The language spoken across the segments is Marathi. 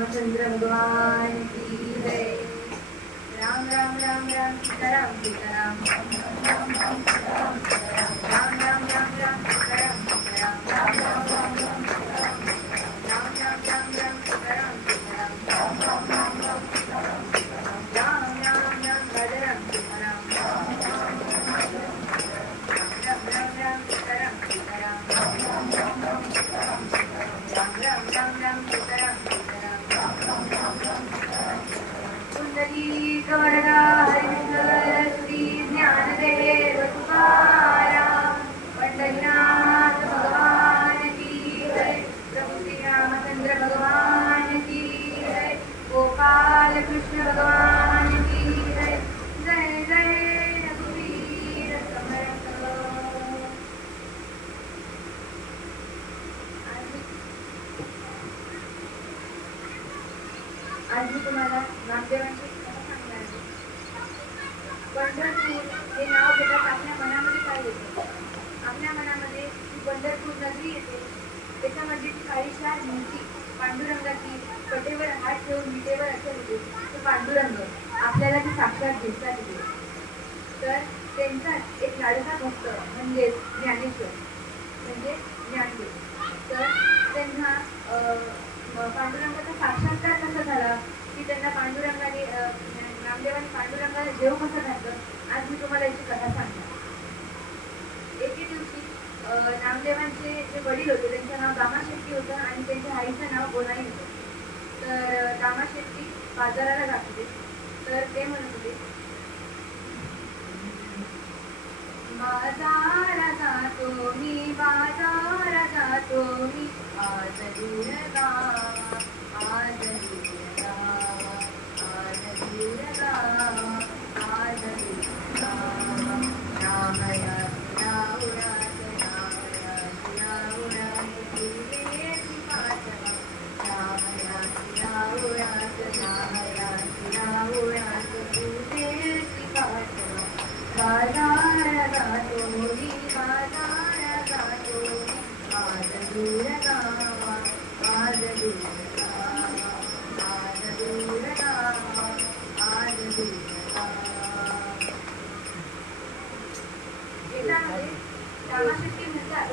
रामचंद्र भगवान की जय। राम राम राम राम सीताराम सीताराम राम राम राम राम राम राम सीताराम सीताराम राम राम राम राम राम राम राम सीताराम सीताराम राम राम राम राम राम राम भजराम सीताराम राम राम राम सीताराम सीताराम राम राम राम सीताराम कुंडली गवरदा हरिविठ्ठल श्री ज्ञानदेव तुकाराम पंढरीनाथ भगवान की जय। प्रभु श्री रामचंद्र भगवान की जय। गोपाल कृष्ण भगवान की जय। जय जय रघुवीर समर्थ। आज मी तुम्हाला नामदेवांची कथा सांगणार आहे। पंढरपूर हे नाव घेताच आपल्या मनामध्ये काय येते? आपल्या मनामध्ये ती पंढरपूर नगरी येते, त्याच्यामध्ये ती काळीशार मूर्ती पांडुरंगाची कटेवर हात ठेवून विटेवर असेल होते तो पांडुरंग आपल्याला ती साक्षात दिसतात येते। तर त्यांचाच एक लाडका भक्त म्हणजे ज्ञानेश्वर म्हणजे ज्ञानदेव। तर त्यांना पांडुरंगाचा साक्षात्कार कसा झाला की त्यांना पांडुरंगाने नामदेवाने पांडुरंगाला जेव कसं घातलं, आज मी तुम्हाला याची कथा सांगणार। एके दिवशी नामदेवांचे जे वडील होते त्यांचं नाव दामाशेट्टी होतं आणि त्यांच्या आईचं नाव गोनाई होतं। तर दामाशेट्टी बाजाराला जात होते, तर ते म्हणत होते, बाजारा जातो मी बाजारा जातो मी आज दूर गावा आज दूर गावा आज दूर गावा आज दूर गावा रामया रावरात रामया रावरात तुझेची पाठवा रामया रावरात रामया रावरात तुझेची पाठवा बाजारा जातो मी बाजारा जातो आज दूर गावा आज दूर गावा आज दूर गावा आज दूर गावा। याच्यामध्ये रामाशक्ती म्हणतात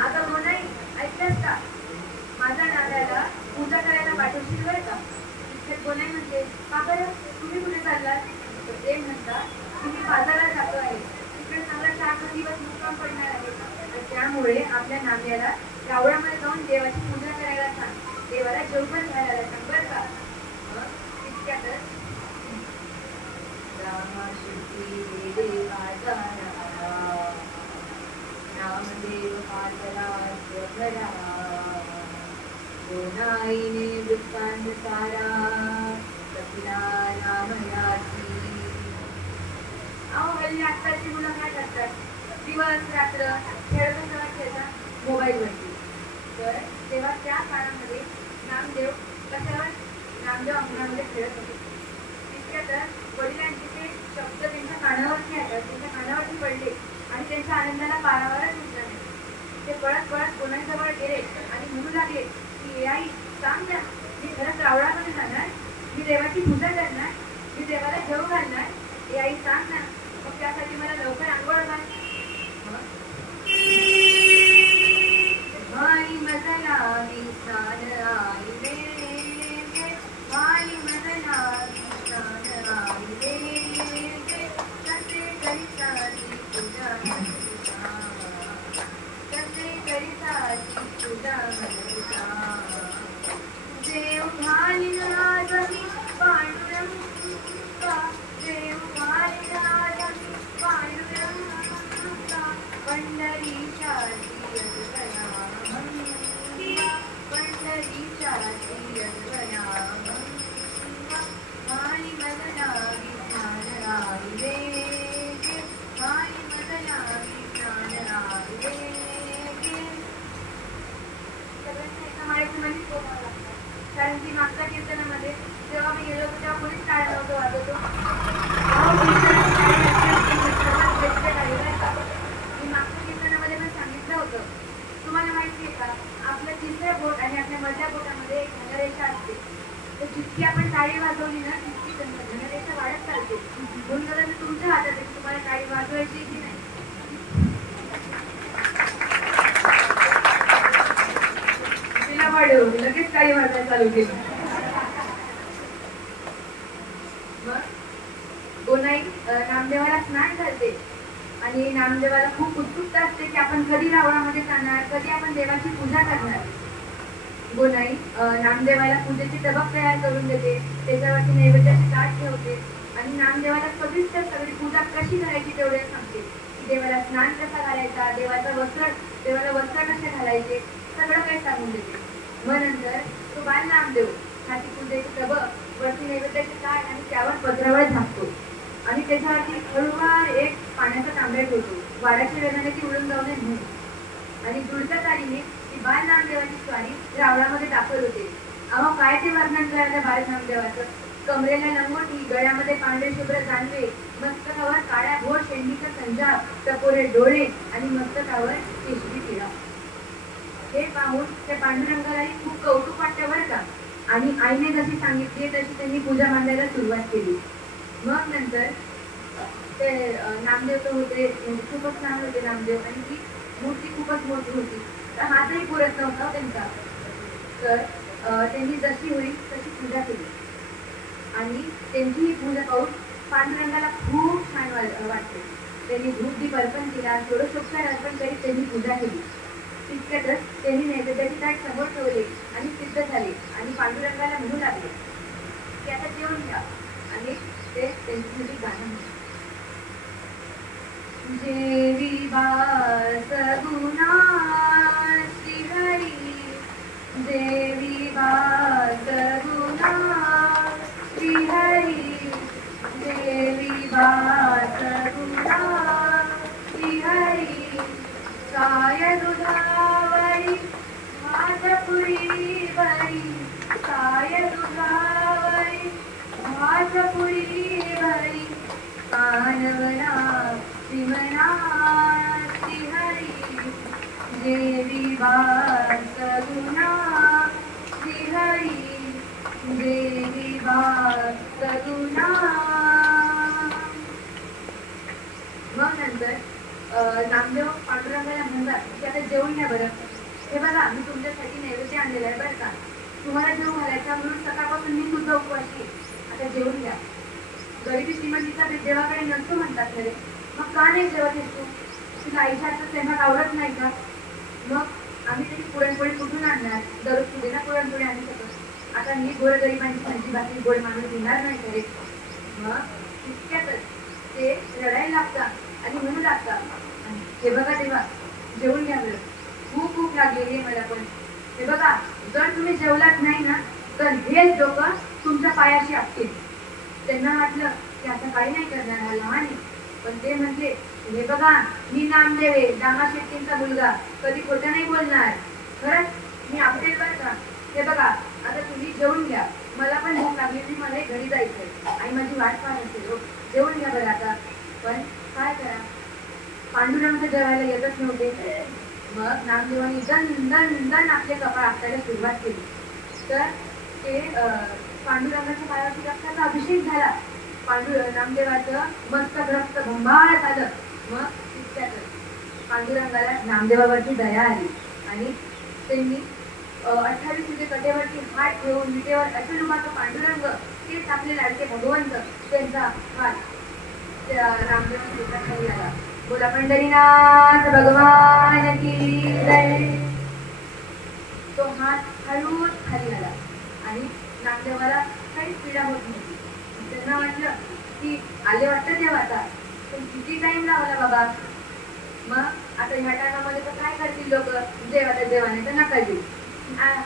आता गोनाई ऐकलंस का, माझ्या नाल्याला पूजा करायला पाठवशील बरं का? तर गोनाई म्हणते का बरं तुम्ही कुठे चाललात? तर ते म्हणतात की मी बाजारात जातो आहे, तिकडे चांगला 4 दिवस मुक्काम पडणार आहे, त्यामुळे आपल्या नाम्याला रावळामध्ये जाऊन देवाची पूजा करायला सांग, देवाला जेवण घालायला सांग बरं का? तितक्यातच रामाशक्ती देवाचा नामदेव पाजला घरा गोनाईने वृत्तांत सारा कपिला रामयाची। अहो हल्ली आत्ताची मुलं काय करतात, दिवस रात्र खेळतात मोबाईलवरती। तर तेव्हा त्या काळामध्ये नामदेव कशावर नामदेव अंगणामध्ये खेळत होते। तितक्यातच वडिलांचे ते शब्द त्यांच्या कानावरती आले, त्यांच्या कानावरती पडले आणि त्यांच्या आनंदाला पारावरच उठला नाही। ते पळत पळत कोणाजवळ गेले आणि म्हणू लागले की आई सांग ना, मी खरंच रावळामध्ये जाणार, मी देवाची पूजा करणार, मी देवाला जेव घालणार, हे आई सांग ना, मग त्यासाठी मला लवकर आंघोळ घाल। माई मजला स्नान आई रे माई मजला स्नान आई रे कसे करिताची पूजा कसे करिताची पूजा देव घालीन आज मी पांडुरंगा देव घालीन आज मी पांडुरंगा पंढरीच्या पंढरीच्या माई मदना विज्ञान राहिले माई मदना विज्ञान राहिले सगळ्यांना एका माळेची म्हणीच बोलावं लागतं, कारण की मागच्या कीर्तनामध्ये जेव्हा मी गेलो होतो तेव्हा कोणीच टाळ्या नव्हतं वाजवतो। मी मागच्या कीर्तनामध्ये पण सांगितलं होतं, तुम्हाला माहिती आहे का आपलं कीर्तन दुसऱ्या बोट आणि आपल्या मधल्या बोटामध्ये एक धनरेषा असते. तर जितकी आपण टाळी वाजवली ना तितकी धनरेषा वाढत चालते. म्हणून दादा मी तुमच्या हातात आहे, तुम्हाला टाळी वाजवायची की नाही. तिला वाढव लगेच टाळी वाजवायला चालू केलं. मग गोनाई नामदेवाला स्नान घालते आणि नामदेवाला खूप उत्सुकता असते की आपण कधी रावणामध्ये जाणार, कधी आपण देवाची पूजा करणार. गोनाई नामदेवाला पूजेची टबक तयार करून देते, त्याच्यावरती नैवेद्याची ताट ठेवते आणि नामदेवाला सविस्तर सगळी पूजा कशी करायची तेवढे सांगते की देवाला स्नान कसा घालायचा, देवाला वस्त्र कसे घालायचे सगळं काही सांगून देते. मग नंतर तो बाल नामदेव हाती पूजेची टबक, वरती नैवेद्याची ताट आणि त्यावर पत्रावर झाकतो आणि त्याच्यावरती हळूवार एक पाण्याचा तांब्या ठेवतो, वाड्याच्या वेगाने ती उडून जाऊ नये म्हणून. आणि जुळत्या तारीने ती बाल नामदेवाची स्वारी रावणामध्ये दाखल होते. अहो काय ते वर्णन करायचं बाल नामदेवाचं. कमरेला लंगोटी, गळ्यामध्ये पांढरे शुभ्र जानवे, मस्तकावर काळ्या भोर शेंडीचा संजाब, टपोरे डोळे आणि मस्तकावर केशरी टिळा. हे पाहून त्या पांडुरंगालाही खूप कौतुक वाटतं बरं का. आणि आईने जशी सांगितली तशी त्यांनी पूजा मांडायला सुरुवात केली. मग नंतर ते नामदेव तर होते, म्हणजे खूपच छान होते नामदेव आणि ती मूर्ती खूपच मोठी होती. तर हातही पुरत नव्हता त्यांचा. तर त्यांनी जशी होईल तशी पूजा केली आणि त्यांची ही पूजा पाहून पांडुरंगाला खूप छान वाटते. त्यांनी धूप दीप अर्पण केला, षोडशोपचार अर्पण करीत त्यांनी पूजा केली. तितक्यातच त्यांनी नैवेद्याची ताट समोर ठेवले आणि सिद्ध झाले आणि पांडुरंगाला म्हणू लागले की आता जेवून घ्या. आणि ते त्यांच्यासाठी गाणं म्हणतात. जेवी वास गुणा श्रीहरी, जेवी वास गुणा श्रीहरी, जेवी वास गुणा श्रीहरी, काय दुधावरी भातपुरी वरी, काय दुधावरी भातपुरी वरी, कानवरा श्रीमना श्रीहरी, जेवी वास गुणा श्रीहरी, जेवी वास गुणा. मग नंतर नामदेव पांडुरंगाला म्हणतात की आता जेवून घ्या बरं. हे बघा मी तुमच्यासाठी नैवेद्य आणलेला आहे बरं का, तुम्हाला जेवू घालायचा म्हणून सकाळपासून मी सुद्धा उपवासी आहे. आता जेवून घ्या. गरिबी श्रीमंतीचा देवाकडे नसतो म्हणतात रे. मग का नाही जेवत येतो? तुला आईच्या हातचा स्वयंपाक आवडत नाही का? मग आम्ही तरी पुरणपोळी कुठून आणणार? दररोज तुझे ना पुरणपोळी आणू शकत. आता मी गोरगरिबांची भाजी भाकरी गोड माणूस देणार नाही तरी. मग इतक्यातच ते रडायला लागतात आणि म्हणू लागतात, हे बघा देवा जेवून घ्या बरं, खूप भूक लागलेली आहे मला पण. हे बघा जर तुम्ही जेवलात नाही ना तर हेच डोकं तुमच्या पायाशी आपतील. त्यांना वाटलं की आता काही नाही करणार, हा लहान आहे. पण ते म्हटले हे बघा मी नामदेव आहे, दामा शेट्टींचा मुलगा, कधी खोटं नाही बोलणार, खरंच मी आपटेल बरं का. हे बघा आता तुम्ही जेवून घ्या, मला पण भूक लागली, मला घरी जायचंय, आई माझी वाट पाहत असेल. जेवून घ्या बरं आता. पण काय करा, पांडुरंग जेवायला येतच नव्हते. मग नामदेवानी दन दन दन आपले कपाळ आपल्याला सुरुवात केली. तर ते पांडुरंगाच्या पायावरती रक्ताचा अभिषेक झाला. नामदेवाचं मस्तक रक्त भंबाळ झालं. मग तितक्यातच पांडुरंगाला नामदेवावरती दया आली आणि त्यांनी 28 तुझे कटेवरती हात ठेवून विटेवर असे लुबाचं पांडुरंग, तेच आपले लाडके भगवंत, त्यांचा हात त्या नामदेवाच्या खाली आला. बोला पंढरीनाथ भगवान की जय. तो हात हळूच खाली आला आणि नामदेवाला काहीच पीडा होत नव्हती. त्यांना वाटलं की आले वाटतं देव आता, पण किती टाइम लावला बाबा. मग आता ह्या टायमामध्ये तर काय करतील लोक, देवाला देवाने तर नका देऊ.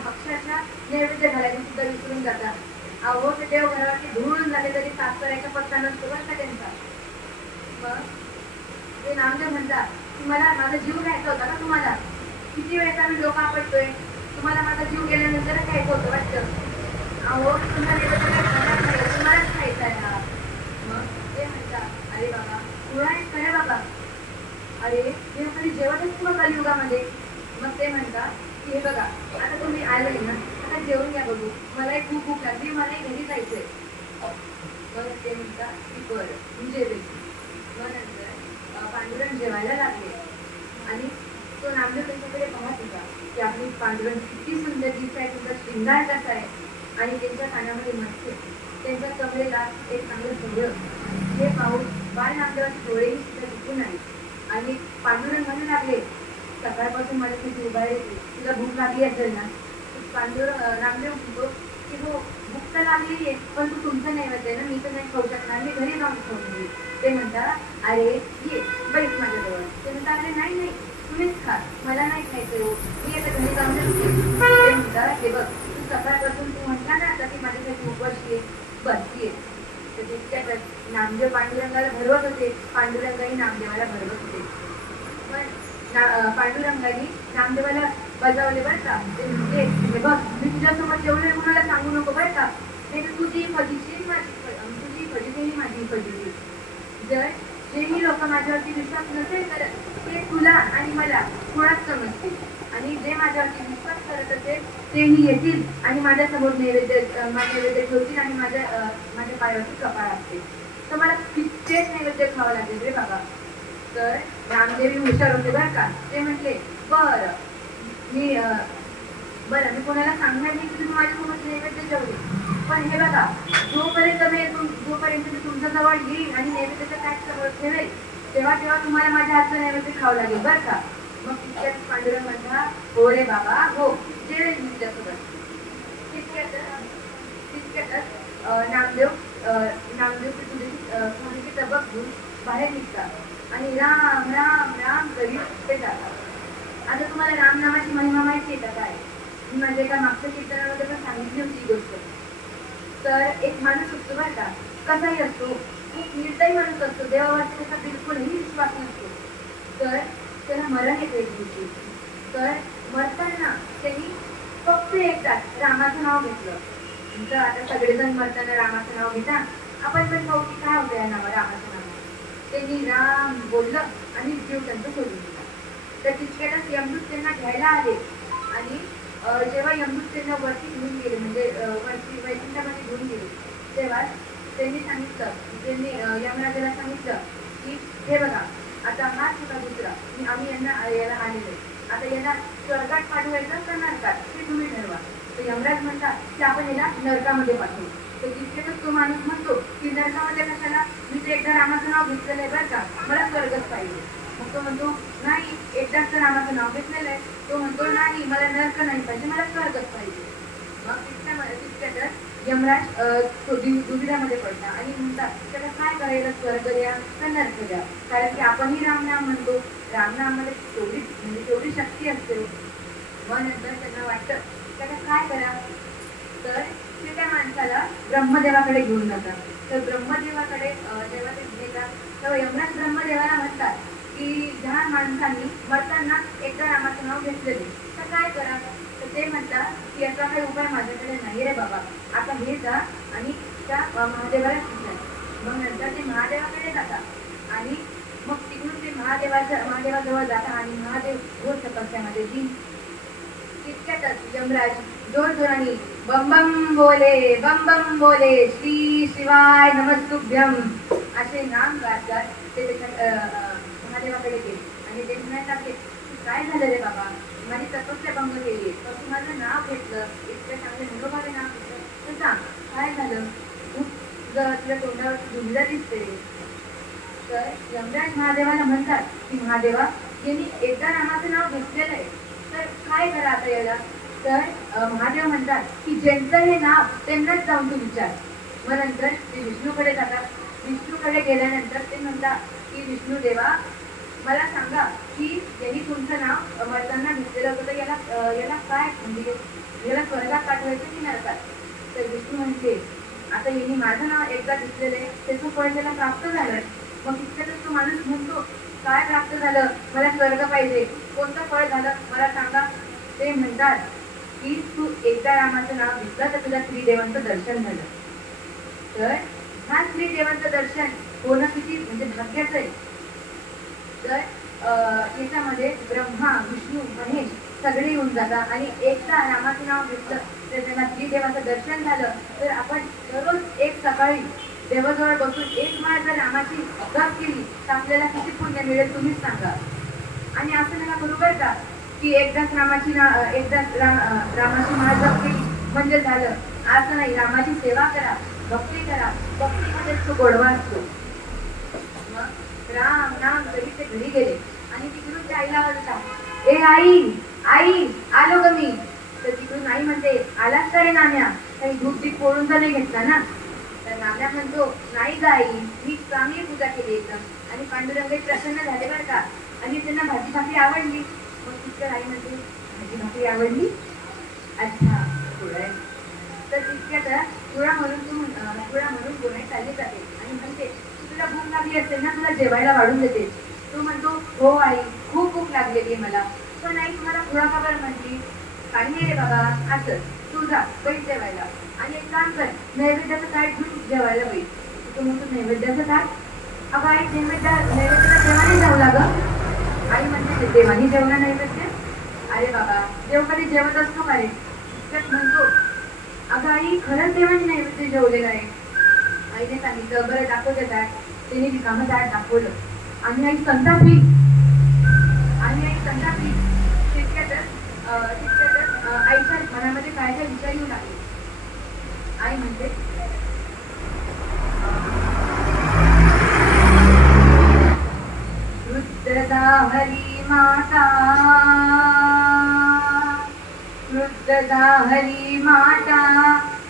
अक्षरशः नैवेद्य घालायचे सुद्धा विसरून जातात. अहो ते देव घरावरती धुळून जाते तरी साफ करायचा पत्ता नसतो बरं का त्यांचा. मग ते नामदेव म्हणतात की मला माझा जीव घ्यायचा होता का तुम्हाला? किती वेळेस आम्ही लोक आपटतोय, तुम्हाला माझा जीव गेल्यानंतर घ्यायचं होतं वाटतं. अहो तुम्हालाच खायचा आहे हा. मग ते म्हणतात अरे बाबा तुला खरं बाबा, अरे हे कधी जेवतच तुला कलियुगामध्ये. मग ते म्हणतात की हे बघा आता तुम्ही आले ना, आता जेवून घ्या बघू, मलाही खूप भूक लागली, मलाही घरी जायचंय. मग ते म्हणतात की बरं मी जेवेल. मग नंतर पांडुरंग जेवायला लागले आणि तो नामदेव त्यांच्याकडे पाहत होता की आपली पांडुरंग किती सुंदर दिसत आहे, तुझा शृंगार कसा आहे, आणि त्यांच्या कानामध्ये मस्ते, त्यांच्या कमरेला एक चांगलं सगळं. हे पाहून बाळ नामदेवाचे डोळेही सुद्धा दिसून आले आणि पांडुरंग म्हणू लागले, सकाळपासून मला किती उभाळे, तुला भूक लागली असेल ना. नामदेव म्हणतो की हो भूक तर लागली आहे, पण तू तुमचं नैवेद्य ना, मी तर नाही खाऊ शकणार, मी घरी जाऊन खाऊन घेईल. ते म्हणतात अरे ये बैठ माझ्याजवळ. ते म्हणतात अरे नाही नाही तुम्हीच खा, मला नाही खायचं हो, मी आता घरी जाऊन ते म्हणतात हे बघ तू सकाळपासून तू म्हटला ना आता की माझ्यासाठी उपवास ये, बस ये. तर तितक्यात नामदेव पांडुरंगाला भरवत होते, पांडुरंगाही नामदेवाला भरवत होते. पण पांडुरंगाने नामदेवाला बजावले बरं का. ते म्हणते हे बघ मी तुझ्यासोबत जेवढे कुणाला सांगू नको बरं का, नाही तर तुझी फजिती तुझी फजिती माझी फजिती. जर जेही लोक माझ्यावरती विश्वास नसेल करत ते तुला आणि मला थोडाच समजतील, आणि जे माझ्यावरती विश्वास करत असेल तेही येतील आणि माझ्यासमोर नैवेद्य ठेवतील आणि माझ्या पायावरती कपाळ असते, तर मला कित्येक नैवेद्य खावं लागेल रे बाबा. तर रामदेवी हुशार होते बरं का. ते म्हटले बरं मी कोणाला सांगणार नाही की तुम्ही माझ्यासोबत नैवेद्य जेवले, पण हे बघा जोपर्यंत मी तुमच्या जवळ येईल आणि नैवेद्याच्या ताट समोर ठेवेल तेव्हा तुम्हाला माझ्या हातचं नैवेद्य खावं लागेल बरं का. मग तितक्यात पांडुरंग म्हणता हो रे बाबा हो जेवेल मी तुझ्यासोबत. तितक्यातच नामदेव थोडीशी तबक घेऊन बाहेर निघतात आणि राम राम राम करीत ते जातात. आता तुम्हाला रामनामाची महिमा माहिती आहे का काय? मी माझ्या एका मागच्या कीर्तनामध्ये पण सांगितली होती ही गोष्ट. तर एक माणूस असतो बरं का, कसाही असतो, खूप निर्दयी माणूस असतो, देवावरती त्याचा बिलकुलही विश्वास नसतो. तर त्याला मरण येते एक दिवशी. तर मरताना त्यांनी फक्त एकदाच रामाचं नाव घेतलं. तर आता सगळेजण मरताना रामाचं नाव घेता, आपण पण पाहू की काय होतं या नावा रामाचं नाव. त्यांनी राम बोललं आणि जीव त्यांचं सोडून दिला. तर तितक्यातच यमदूत त्यांना घ्यायला आले आणि जेव्हा यमदूत त्यांना वरती घेऊन गेले, म्हणजे वरती वैकुंठामध्ये घेऊन गेले, तेव्हा त्यांनी यमराजाला सांगितलं की हे बघा आता हाच होता दुसरा, आम्ही याला आलेलो, आता याला स्वर्गात पाठवायचं का नरकात ते तुम्ही ठरवा. तर यमराज म्हणतात की आपण याला नरकामध्ये पाठवू. तर तितक्यातच तो माणूस म्हणतो की नरकामध्ये कशाला, मी तर एकदा रामाचं नाव घेतलेलं आहे बरं का, मला स्वर्गच पाहिजे. मग तो म्हणतो नाही एकदाच तर रामाचं नाव घेतलेलं आहे. तो म्हणतो नाही मला नरक नाही पाहिजे, मला स्वर्गच पाहिजे. मग तितक्यातच यमराज दुविधामध्ये पडला आणि म्हणतात त्याला काय करायला, स्वर्ग द्या का नरक द्या, कारण की आपणही रामनाम म्हणतो, रामनामामध्ये तेवढी शक्ती असते. मग नंतर त्यांना वाटतं त्याला काय करा, तर ते त्या माणसाला ब्रह्मदेवाकडे घेऊन जातात. तर ब्रह्मदेवाकडे जेव्हा ते गेतात तेव्हा यमराज ब्रह्मदेवाला म्हणतात की ज्या माणसांनी मरताना एकदा रामाचं नाव घेतलेले तर काय करा. तर ते म्हणतात की याचा काही उपाय माझ्याकडे नाही रे बाबा, आता हे जा आणि त्या महादेवाला सांगतात. मग नंतर ते महादेवाकडे जातात आणि मग तिकडून ते महादेवाजवळ जातात आणि महादेव घोर तपस्यामध्ये तितक्यातच यमराज जोरजोराने बम बम बोले श्री शिवाय नमस्तुभ्यम असे नाम गातात ते त्याच्या महादेवाकडे गेले आणि ते म्हणायला लागले काय झालं रे बाबा, माझी तपस्या भंग केली, तू माझं नाव घेतलं, इतकं चांगले मुलोबाने नाव घेतलं, तर सांग काय झालं, तुझ्या तोंडावर दुविधा दिसते. तर यमराज महादेवाला म्हणतात की महादेवा यांनी एकदा रामाचं नाव घेतलेलं आहे, तर काय करा आता याला. तर महादेव म्हणतात की ज्यांचं हे नाव त्यांनाच जाऊन तू विचार. मग नंतर ते विष्णूकडे जातात. विष्णूकडे गेल्यानंतर ते म्हणतात की विष्णू देवा मला सांगा की यांनी तुमचं नाव मरताना घेतलेलं होतं, तर याला काय म्हणजे याला स्वर्गात पाठवायचं की नरकात. तर विष्णू म्हणते आता यांनी माझं नाव एकदा घेतलेलं आहे, त्याचं फळ त्याला प्राप्त झालं. मग इतक्यातच तो माणूस म्हणतो काय प्राप्त झालं, मला स्वर्ग पाहिजे, कोणतं फळ झालं मला सांगा. ते म्हणतात की तू एकदा रामाचं नाव घेतलं तर तुला त्रिदेवांचं दर्शन झालं. तर हा त्रिदेवांचं दर्शन होणं किती म्हणजे भाग्याचं आहे. तर याच्यामध्ये ब्रह्मा विष्णू महेश सगळे येऊन जातात आणि एकदा रामाचं नाव घेतलं तर त्यांना त्रिदेवाचं दर्शन झालं. तर आपण दररोज एक सकाळी देवाजवळ बसून एक माळ जर रामाची जप केली तर आपल्याला किती पुण्य मिळेल तुम्हीच सांगा. आणि असं नका करू बरं का की एकदाच रामाची माळ जप केली म्हणजे झालं, असं नाही. रामाची सेवा करा, भक्ती करा, भक्तीमध्येच तो गोडवा असतो. मग राम नाम करीत ते घरी गेले आणि तिकडून त्या आईला आवाज होता, ए आई आई आलो ग मी. तर तिकडून आई म्हणते, आलास का रे नाम्या, काही धूप दीप पोळून तर नाही घेतला ना. तर नाम्या म्हणतो, नाही ग आई, मी चांगली पूजा केली एकदम आणि पांडुरंग प्रसन्न झाले बरं का आणि त्यांना भाजी भाकरी आवडली. मग तिथं आई म्हणते, भाजी भाकरी आवडली, अच्छा थोडं. तर तितक्यात तुळा म्हणून कोणी चालली जाते आणि म्हणते, तुला भूक लागली असेल ना, तुला जेवायला वाढून देते. तो म्हणतो, हो आई, खूप भूक लागलेली आहे मला. पण आई तुम्हाला तुळा का बरं म्हणली. काही नाही रे बाबा, असं तू जा बैठ जेवायला आणि एक काम कर, नैवेद्याचं ताट घेऊन जेवायला बैठ. तो म्हणतो, नैवेद्याचं ताट, अगं आई नैवेद्याला देवाने जाऊ लाग. आई म्हणते, देवानी जेवला नैवेद्य, अरे बाबा देव कधी जेवत असतो का रे. त्यात म्हणतो, अगं आई खरंच देवाने नैवेद्य जेवलेला आहे. आईने सांगितलं, बरं दाखवते ताट. तिने रिकामं ताट दाखवलं आणि आई संतापली. तितक्यातच आईच्या मनामध्ये काय काय विचार येऊ लागले. आई म्हणते, वृद्धदा हरी माता, वृद्धदा हरी माता,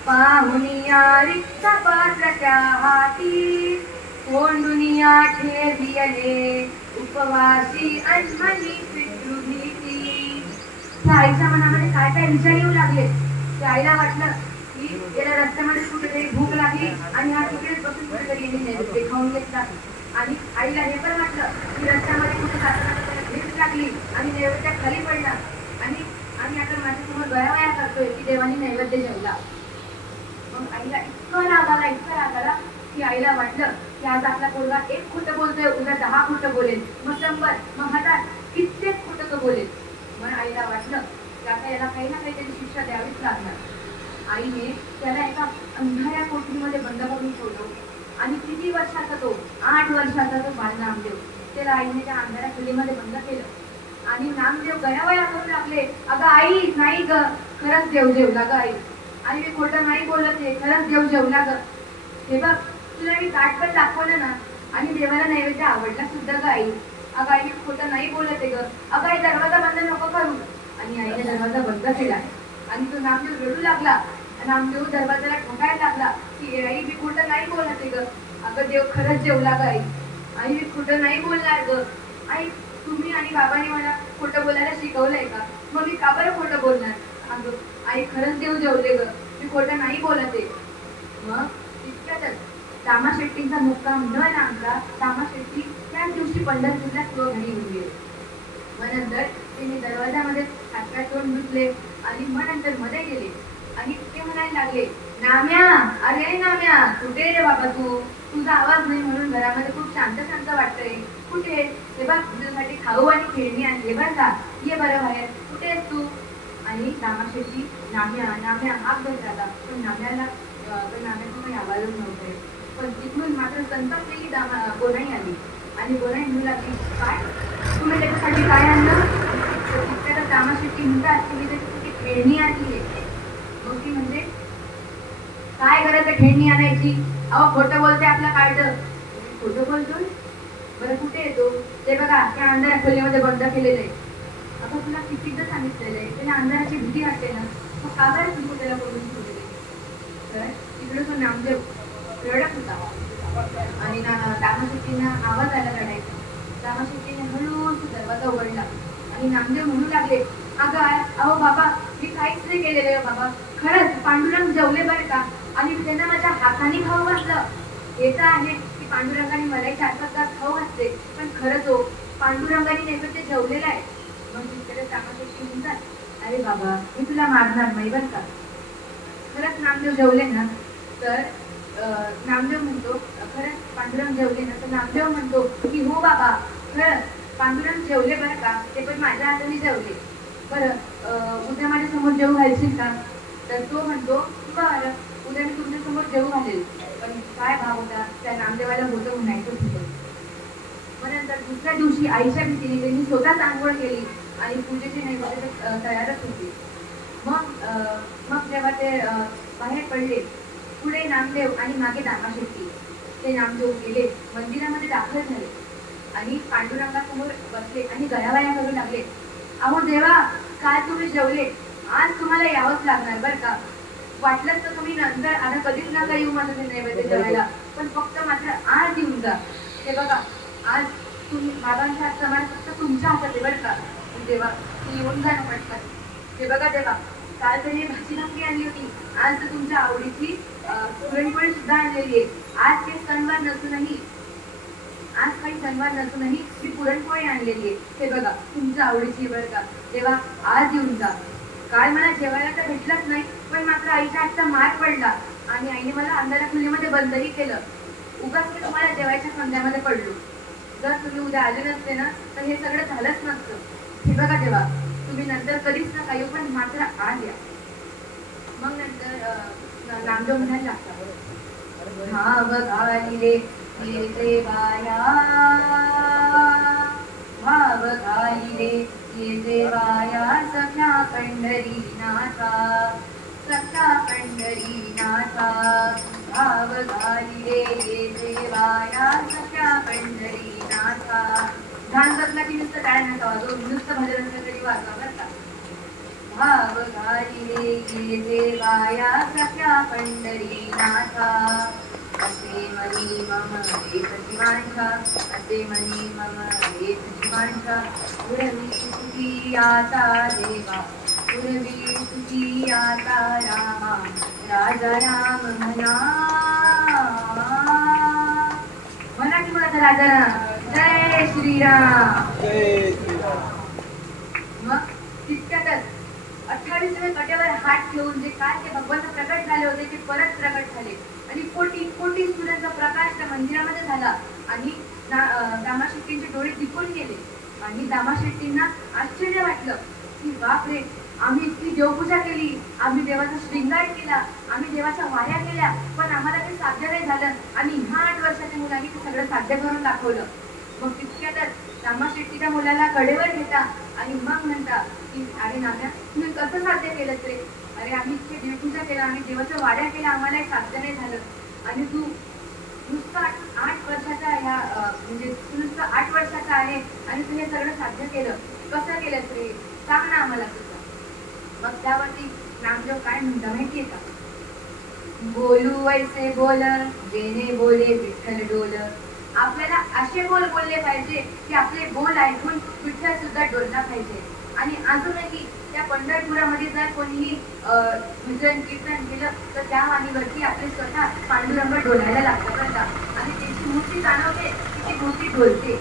पाहुनिया रिक्त पात्राच्या हाती, कोंडुनिया ठेवियले उपवासी अन्मनी पितृभीती. त्या आईच्या मनामध्ये काय काय विचार येऊ लागले. त्या आईला वाटलं की गेल्या रस्त्यामध्ये कुठेतरी भूक लागली आणि हा तिकडेच बसून कुठेतरी नैवेद्य खाऊन घेतला. आणि आईला हे पण वाटलं की रस्त्यामध्ये कुठे जाताना भीक लागली आणि नैवेद्य खाली पडला आणि आता माझ्यासमोर गयावया करतोय की देवानी नैवेद्य जेवला. मग आईला इतकं राग आला की आईला वाटलं की आज आपला पोरगा एक खोटं बोलतोय, उद्या 10 खोटं बोलेल, मग 100, मग 1000, कित्येक खोटं तो बोलेल. मग आईला वाटलं की आता याला काही ना काहीतरी शिक्षा द्यावीच लागणार. आईने त्याला एका अंधाऱ्या कोठडीमध्ये बंद करून ठेवलं आणि किती वर्षाचा तो, 8 वर्षाचा तो बाळ नामदेव, त्याला आईने त्या अंधाऱ्या खोलीमध्ये बंद केलं आणि नामदेव गयावया करू लागले, अगं आई नाही ग, खरंच देव जेवला ग आई, आई मी खोटं नाही बोलत आहे, खरंच देव जेवला ग. हे बघ तुला मी ताट पण दाखवलं ना आणि देवाला नैवेद्य आवडला सुद्धा ग आई. अगं आई मी खोटं नाही बोलत आहे ग, अगं आई दरवाजा बंद नको करू. आणि आईने दरवाजा बंद केला आणि तो नामदेव रडू लागला. नामदेव दरवाजाला ठोकायला लागला की आई मी खोटं नाही बोलत आहे ग, अगं देव खरंच जेवला ग आई, आई मी खोटं नाही बोलणार ग. आई तुम्ही आणि बाबांनी मला खोटं बोलायला शिकवलंय का, मग मी का बरं खोटं बोलणार. अगं आई खरंच देव जेवले ग, मी खोटं नाही बोलत आहे. मग तितक्यातच दामा शेट्टींचा मुक्काम न लागला. दामा शेट्टी त्याच दिवशी पंढरपूरला घरी येऊन गेले. मग नंतर तिने दरवाजामध्ये हातपाय तोंड धुतले आणि मग नंतर मध्ये गेले आणि ते म्हणायला लागले, नाम्या, अरे नाम्या कुठे रे बाबा तू, तुझा आवाज नाही म्हणून घरामध्ये खूप शांत शांत वाटतंय, कुठे. हे बघ तुझ्यासाठी खाऊ आणि खेळणी आणली बरं का, ये बरं बाहेर, कुठे आहेस तू. आणि दामा शेट्टी नाम्या हाक धरत आला पण नाम्याचा काही आवाजच नव्हते. पण तिथून मात्र संतापलेली गोनाई आली आणि गोनाई म्हणू लागली, काय तुम्ही त्याच्यासाठी काय आणलं. तर तितक्याला दामा शेट्टी म्हणतात तुम्ही त्याच्यासाठी खेळणी आणली आहे. मग ती म्हणजे काय गरज आहे खेळणी आणायची, अहो खोटं बोलते आपला काढलं. खोटं बोलतोय, बरं कुठे येतो ते बघा, त्या अंधाऱ्या खोलीमध्ये बंद केलेलं आहे. आता तुला कितीदा सांगितलेलं आहे, त्याला अंधाराची भीती वाटते ना, मग का बरं तू त्याला बोलून ठेवलेले. तर तिकडे तो नामदेव रडत होता आणि दामा शेट्टींना आवाज आला रडायचा. दामा शेट्टीने हळूच दरवाजा उघडला आणि नामदेव म्हणू लागले, अगं अहो बाबा मी काहीच नाही केलेलं आहे बाबा, खरंच पांडुरंग जेवले बरं का आणि त्यांना माझ्या हाताने खाऊ घातलं. हे तर आहे की पांडुरंगाने मला 4-5 तास खाऊ घातले, पण खरंच हो पांडुरंगाने नैवेद्य जेवलेलं आहे. मग तिकडे दामा शेट्टी म्हणतात, अरे बाबा मी तुला मारणार नाही बरं का, खरंच नामदेव जेवले ना. तर नामदेव म्हणतो, खरंच पांडुरंग जेवले ना. तर नामदेव म्हणतो की हो बाबा खरंच पांडुरंग जेवले बरं का, ते पण माझ्या हाताने जेवले. बरं उद्या माझ्या समोर जेवू घालशील का? तर तो म्हणतो बरं उद्या मी तुमच्या समोर जेवू घालेल. पण काय भाव होता त्या नामदेवाला होतं म्हणायचंच होतं. मग नंतर दुसऱ्या दिवशी आईच्या भीतीने त्यांनी स्वतःच आंघोळ केली आणि पूजेची नैवेद्य तयारच होती. मग जेव्हा ते बाहेर पडले, पुढे नामदेव आणि मागे दामाशेट्टी. ते नामदेव गेले, मंदिरामध्ये दाखल झाले आणि पांडुरंगासमोर बसले आणि गयावया करू लागले. अहो देवा, काल तुम्ही जेवले, आज तुम्हाला यावंच लागणार बरं का. वाटलं तर तुम्ही नंतर आता कधीच नका येऊ माझं ते नैवेद्य जेवायला, पण फक्त मात्र आज येऊन जा. हे बघा, आज तुम्ही बाबांच्या हातचा मान फक्त तुमच्या हातात आहे बरं का. देवा तू येऊन जा ना पटकन. हे बघा देवा, काल तर ही भाजी भाकरी आणली होती, आज तर तुमच्या आवडीची पुरणपोळी सुद्धा आणलेली आहे. आज काही सणवार नसूनही मी पुरणपोळी आणलेली आहे. हे बघा तुमच्या आवडीची बरं का. तेव्हा आज येऊन जा. काल मला जेवायला तर भेटलंच नाही, पण मात्र आईच्या हातचा मार पडला आणि आईने मला अंधारा खोलीमध्ये बंदही केलं. उगाच मी तुम्हाला जेवायच्या संध्यामध्ये पडलो. जर तुम्ही उद्या आले नसते ना तर हे सगळं झालंच नसतं. हे बघा तेव्हा तुम्ही नंतर कधीच नका येऊ, पण मात्र आज या. मग नंतर नामदेव म्हणायला लागतात, हा बघाली रे येते बाया, भाव घाली रे येते बाया, सख्या पंढरीनाथा, सख्या पंढरीनाथा, भाव घाली रे येते बाया, सख्या पंढरीनाथा. ध्यान बसला की नुसतं काय नका वाजवू, नुसतं भजन असलं तरी वाजवा बरं का. भाव घाली रे येते बाया, सख्या पंढरीनाथा, असे मनी मम हेतची मांठा, असे मनी मम हेतची मांठा, पुरवी तुझी आता देवा, पुरवी तुझी आता रामा, राजा राम म्हणा. म्हणा की म्हणा राजा राम, जय श्रीराम. जय श्रीराम. मग तितक्यातच 28व्या कट्यावर हात ठेवून जे काय ते भगवंत प्रकट झाले होते ते परत प्रकट झाले आणि कोटी कोटी सूर्याचा प्रकाश त्या मंदिरामध्ये झाला आणि दामाशेट्टींचे डोळे दिपून गेले आणि दामाशेट्टींना आश्चर्य वाटलं की बापरे, आम्ही इतकी देवपूजा केली, आम्ही देवाचा श्रृंगार केला, आम्ही देवाच्या वाऱ्या केल्या, पण आम्हाला ते साध्य नाही झालं आणि ह्या 8 वर्षाच्या मुलांनी ते सगळं साध्य करून दाखवलं. मग तितक्यातच दामाशेट्टीच्या मुलाला कडेवर घेता आणि मग म्हणता की अरे नाम्या, तुम्ही कसं साध्य केलं रे? अरे आम्ही इतके देवपूजा केला, आम्ही देवाच्या वाड्या केल्या, आम्हाला साध्य नाही झालं आणि तू नुसतं 8 वर्षाचा ह्या म्हणजे तू नुसतं 8 वर्षाचा आहे आणि तू हे सगळं साध्य केलं, कसं केलंस रे? सांग ना आम्हाला तुझं. मग त्यावरती नामदेव काय म्हणता माहितीये का? बोलू वैसे बोल, जेने बोले विठ्ठल डोल. आपल्याला असे बोल बोलले पाहिजे की आपले बोल ऐकून विठ्ठल सुद्धा डोलला पाहिजे. आणि अजूनही त्या पंढरपुरामध्ये जर कोणीही भजन कीर्तन केलं तर त्या वाणीवरती आपले स्वतः पांडुरंग डोलायला लागतात बरं का. आणि त्याची मूर्ती जाणवते की ती मूर्ती डोलते.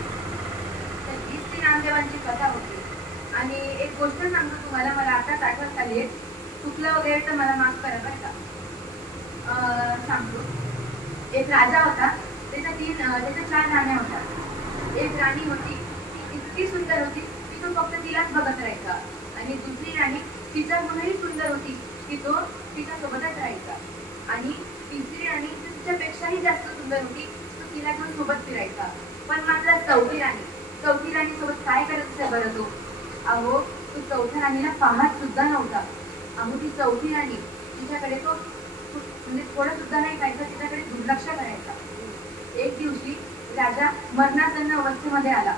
तर हीच ती नामदेवांची कथा होती. आणि एक गोष्ट सांगतो तुम्हाला, मला आताच आठवत आली आहे, चुकलं वगैरे तर मला माफ करा बरं का. सांगतो. एक राजा होता, त्याच्या 4 राण्या होत्या. एक राणी होती, ती इतकी सुंदर होती की तो फक्त तिलाच बघत राहायचा. आणि दुसरी राणी तिच्याहूनही सुंदर होती की तो तिच्यासोबतच राहायचा. आणि तिसरी राणी तिच्यापेक्षाही जास्त सुंदर होती, तो तिला घेऊन सोबत फिरायचा. पण मात्र चौथी राणी सोबत काय करत असेल बरं तो? अहो, तो चौथ्या राणीला पाहत सुद्धा नव्हता. अहो, ती चौथी राणी तिच्याकडे तो म्हणजे थोडं सुद्धा नाही पाहायचं, तिच्याकडे दुर्लक्ष करायचा. एक दिवशी राजा मरणासन्न अवस्थेमध्ये आला,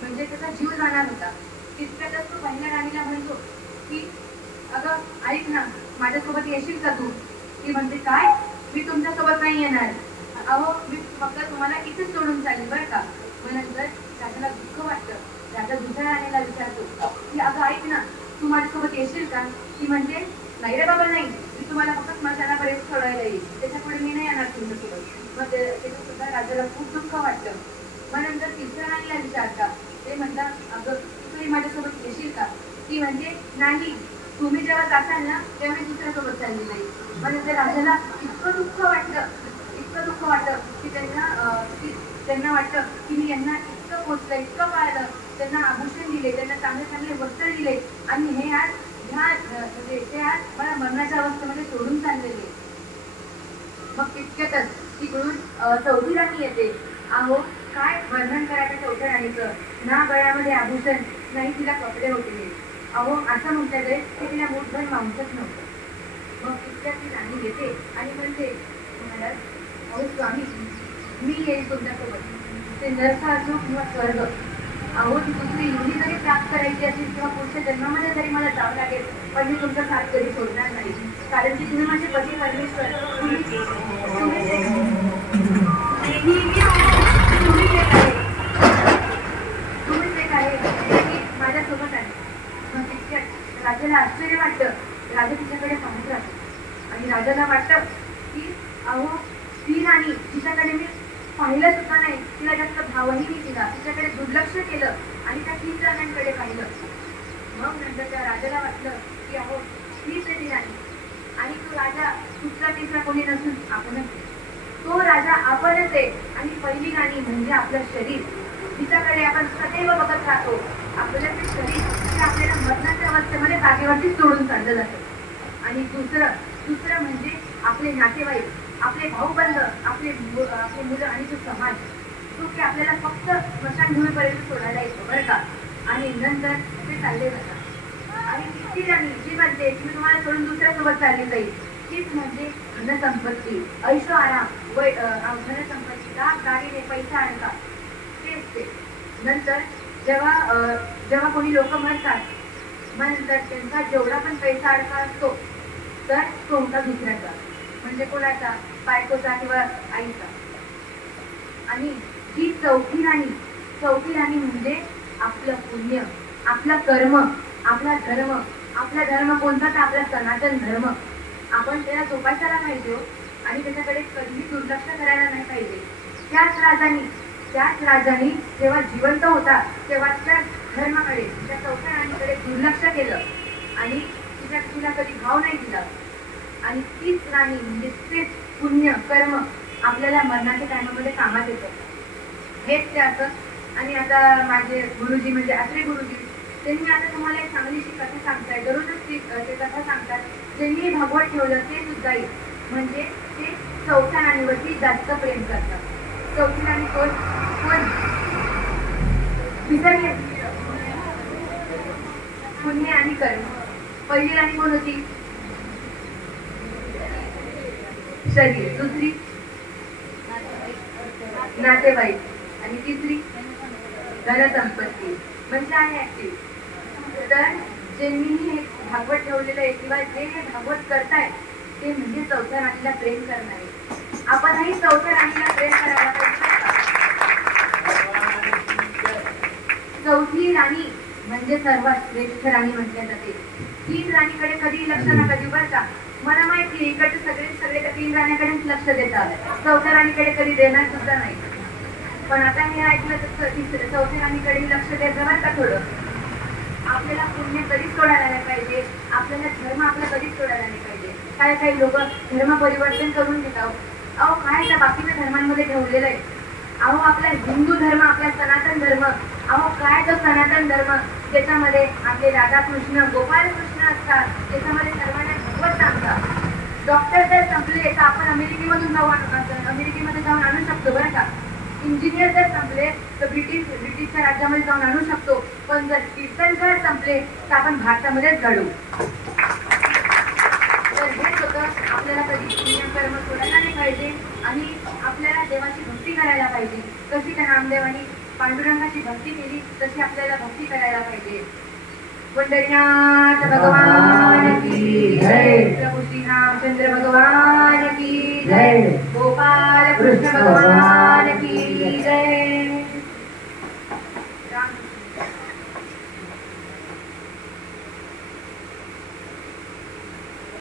म्हणजे त्याचा जीव जाणार होता. तितक्यातच तो पहिल्या राणीला म्हणतो की अगं ऐक ना, माझ्यासोबत येशील का तू? ती म्हणते काय? मी तुमच्यासोबत नाही येणार. अहो, मी फक्त तुम्हाला इथेच सोडून चालेल बरं का. मग नंतर राजाला दुःख वाटतं. राजा दुसऱ्या राणीला विचारतो की अगं ऐक ना, तू माझ्यासोबत येशील का? ती म्हणते नाही रे बाबा नाही, मी तुम्हाला फक्त स्मशानापर्यंत सोडायला येईल, त्याच्यापुढे मी नाही येणार तुमच्यासोबत. मग त्याचं सुद्धा राजाला खूप दुःख वाटलं. मग नंतर तिसऱ्या राणीला विचारतात, ते म्हणतात अगं तुम्ही माझ्यासोबत येशील का? ती म्हणते नाही, तुम्ही जेव्हा जाताल ना तेव्हा मी दुसऱ्यासोबत चालली नाही. मग नंतर राजाला इतकं दुःख वाटतं की त्यांना वाटतं की मी यांना इतकं पोचलं, इतकं पाळलं त्यांना आभूषण दिले, त्यांना चांगले चांगले वस्त्र दिले आणि हे आज म्हणजे ते आज मला मरणाच्या अवस्थेमध्ये सोडून चाललेले. मग तितक्यातच तिकडून चौथी राणी येते. अहो काय वर्णन करायचं चौथ्या राणीचं, ना गळ्यामध्ये आभूषण, नाही तिला कपडे होते. अहो असं म्हणतात की तिला मुठभर मांसच नव्हतं. मग तितक्यात ती राणी येते आणि म्हणते, महाराज अहो स्वामी मी येईल तुमच्यासोबत, ते नरक असो किंवा स्वर्ग. अहो ती दुसरी युनी जरी प्राप्त करायची असेल किंवा पुढच्या जन्मामध्ये जरी मला जावं लागेल, पण मी तुमचा साथ कधी सोडणार नाही, कारण की तुम्ही माझे पती परमेश्वर, तुम्ही जे आहे माझ्यासोबत आहे. मग तितक्यात राजाला आश्चर्य वाटतं. राजा तिच्याकडे पाहत राहतो आणि राजाला वाटतं की अहो ती राणी तिच्याकडे मी पाहिलं सुद्धा नाही, तिला जास्त भावही नाही दिला, तिच्याकडे दुर्लक्ष केलं आणि त्या 3 राण्यांकडे पाहिलं. मग नंतर त्या राजाला वाटलं की अहो हीच आहे ती राणी आणि तो राजा दुसरा तिसरा कोणी नसून आपणच, तो राजा आपणच आहे. आणि पहिली राणी म्हणजे आपलं शरीर, तिच्याकडे आपण सदैव बघत राहतो. आपलं ते शरीर ते आपल्याला मरणाच्या अवस्थेमध्ये जागेवरती सोडून चाललं जातं. आणि दुसरं म्हणजे आपले नातेवाईक, आपले भाऊबंद, आपले मुलं आणि तो समाज, तो की आपल्याला फक्त स्मशानभूमीपर्यंत सोडायला येतो बरं का. आणि नंतर ते चालले जातात. आणि तिसरी राणी जी म्हणते की मी तुम्हाला सोडून दुसऱ्यासोबत चालली जाईल, तीच म्हणजे धनसंपत्ती, ऐशो आराम, धनसंपत्ती, दागिने, पैसा आणता, तेच ते. नंतर जेव्हा कोणी लोक म्हणतात त्यांचा जेवढा पण पैसा अडका असतो तर तो होता दुसऱ्याचा, म्हणजे कोणाचा, बायकोचा किंवा आईचा. आणि ही चौथी राणी म्हणजे आपलं पुण्य, आपलं कर्म, आपला धर्म. आपला धर्म कोणता, तर आपला सनातन धर्म. आपण त्याला जोपासायला पाहिजे आणि त्याच्याकडे कधीही दुर्लक्ष करायला नाही पाहिजे. त्याच राजाने जेव्हा जिवंत होता तेव्हा त्या धर्माकडे, त्या चौथ्या राणीकडे दुर्लक्ष केलं आणि तिला कधी भाव नाही दिला. आणि तीच राणी म्हणजे तेच पुण्य कर्म आपल्याला मरणाच्या टायमामध्ये कामात येतं. हेच ते असं. आणि आता माझे गुरुजी म्हणजे आत्रे गुरुजी, त्यांनी आता तुम्हाला एक चांगलीशी कथा सांगताय. दररोजच ते कथा सांगतात. ज्यांनी भागवत ठेवलं ते सुद्धा येईल, म्हणजे ते चौथ्या राणीवरती जास्त प्रेम करतात. चौथी राणी कोण? पुण्य आणि कर्म. पहिली राणी कोण होती? शरीर. दुसरी नातेवाईक आणि तिसरी धनसंपत्ती. म्हणजे आहे ऍक्टिव्ह. तर ज्यांनी हे भागवत ठेवलेलं आहे किंवा जे हे भागवत करताय ते म्हणजे चौथ्या राणीला प्रेम करणारे. आपणही चौथ्या राणीला प्रेम करायला पाहिजे. चौथी राणी म्हणजे सर्वात श्रेष्ठ राणी म्हटल्या जाते. 3 राणीकडे कधी लक्ष नका देऊ बरं का. मला माहिती इकडचे सगळे त्या 3 राण्यांकडेच लक्ष देतात, चौथ्या राणीकडे कधी देणार सुद्धा नाही. पण आता हे ऐकलं तर चौथ्या राणीकडे लक्ष द्यायचं बरं का थोडं. आपल्याला पुण्य कधीच सोडायला नाही पाहिजे, आपल्याला धर्म आपला कधीच सोडायला नाही पाहिजे. काही लोक धर्म परिवर्तन करून घेतात. अहो काय त्या बाकीच्या धर्मांमध्ये ठेवलेलं आहे. अहो आपला हिंदू धर्म, आपला सनातन धर्म, अहो काय तो सनातन धर्म ज्याच्यामध्ये आपले राधाकृष्ण गोपाल कृष्ण असतात, त्याच्यामध्ये सर्वांना भगवत सांगतात. डॉक्टर जर संपले तर आपण अमेरिकेमध्ये जाऊन आणू शकतो बरं का. इंजिनियर जर संपले तर ब्रिटिशच्या राज्यामध्ये जाऊन आणू शकतो. पण जर कीर्तनकार संपले तर आपण भारतामध्येच घडू. तर हेच होतं, आपल्याला कधी पुण्यकर्म सोडायला नाही पाहिजे आणि आपल्याला देवाची भक्ती करायला पाहिजे. कशी त्या नामदेवानी पांडुरंगाची भक्ती केली तशी आपल्याला भक्ती करायला पाहिजे. पंढरीनाथ भगवान की जय. प्रभू श्री रामचंद्र भगवान की जय. गोपाल कृष्ण भगवान की